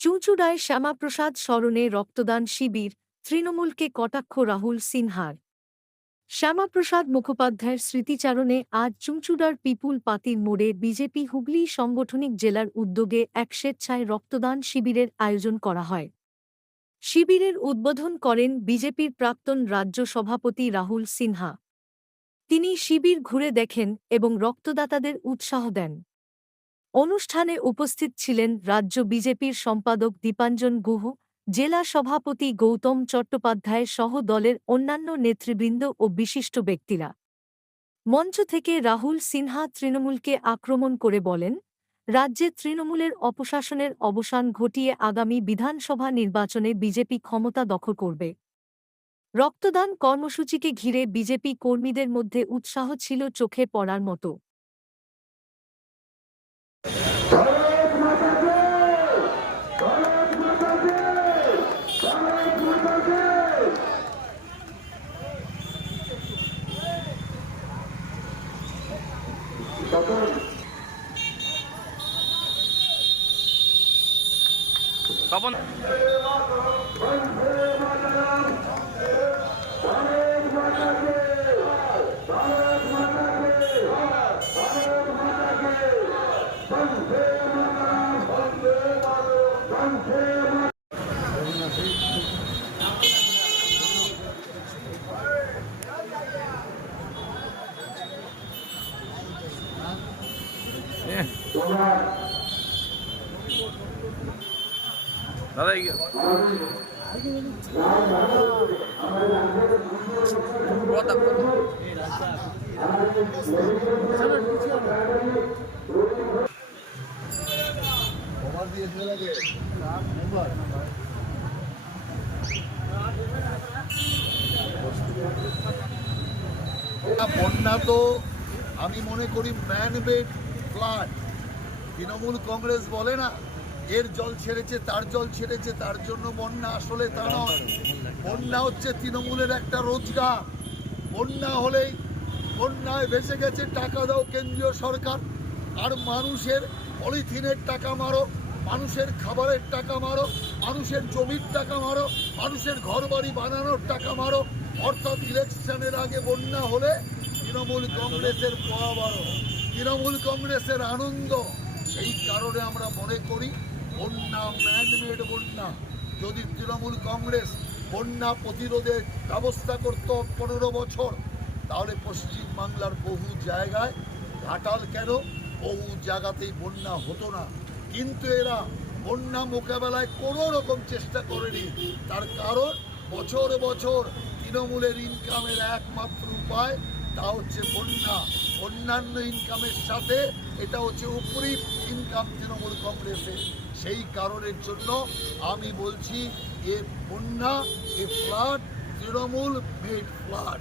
চুঁচুড়ায় শ্যামাপ্রসাদ স্মরণে রক্তদান শিবির, তৃণমূলকে কটাক্ষ রাহুল সিনহার। শ্যামাপ্রসাদ মুখোপাধ্যায়ের স্মৃতিচারণে আজ চুঁচুড়ার পিপুল পাতির মোড়ে বিজেপি হুগলি সাংগঠনিক জেলার উদ্যোগে এক স্বেচ্ছায় রক্তদান শিবিরের আয়োজন করা হয়। শিবিরের উদ্বোধন করেন বিজেপির প্রাক্তন রাজ্য সভাপতি রাহুল সিনহা। তিনি শিবির ঘুরে দেখেন এবং রক্তদাতাদের উৎসাহ দেন। অনুষ্ঠানে উপস্থিত ছিলেন রাজ্য বিজেপির সম্পাদক দীপাঞ্জন গুহ, জেলা সভাপতি গৌতম চট্টোপাধ্যায় সহ দলের অন্যান্য নেতৃবৃন্দ ও বিশিষ্ট ব্যক্তিরা। মঞ্চ থেকে রাহুল সিনহা তৃণমূলকে আক্রমণ করে বলেন, রাজ্যে তৃণমূলের অপশাসনের অবসান ঘটিয়ে আগামী বিধানসভা নির্বাচনে বিজেপি ক্ষমতা দখল করবে। রক্তদান কর্মসূচিকে ঘিরে বিজেপি কর্মীদের মধ্যে উৎসাহ ছিল চোখে পড়ার মতো। তপন দাদা বন্যা তো আমি মনে করি ম্যানমেড ফ্লাড। তৃণমূল কংগ্রেস বলে না এর জল ছেড়েছে তার জল ছেড়েছে তার জন্য বন্যা, আসলে তা নয়। বন্যা হচ্ছে তৃণমূলের একটা রোজগার। বন্যা হলেই বন্যায় ভেসে গেছে টাকা দাও কেন্দ্রীয় সরকার, আর মানুষের পলিথিনের টাকা মারো, মানুষের খাবারের টাকা মারো, মানুষের জমির টাকা মারো, মানুষের ঘরবাড়ি বানানোর টাকা মারো। অর্থাৎ ইলেকশনের আগে বন্যা হলে তৃণমূল কংগ্রেসের পোয়াবারো, তৃণমূল কংগ্রেসের আনন্দ। সেই কারণে আমরা মনে করি বন্যা ম্যানমেড বন্যা। যদি তৃণমূল কংগ্রেস বন্যা প্রতিরোধের ব্যবস্থা করত 15 বছর, তাহলে পশ্চিমবাংলার বহু জায়গায়, ঘাটাল কেন, বহু জায়গাতেই বন্যা হতো না। কিন্তু এরা বন্যা মোকাবেলায় কোনো রকম চেষ্টা করেনি। তার কারণ বছর বছর তৃণমূলের ইনকামের একমাত্র উপায় তা হচ্ছে বন্যা। অন্যান্য ইনকামের সাথে এটা হচ্ছে উপরি ইনকাম তৃণমূল কংগ্রেসের। সেই কারণের জন্য আমি বলছি এ বন্যা, এ ফ্লাড, তৃণমূল মেড ফ্লাড।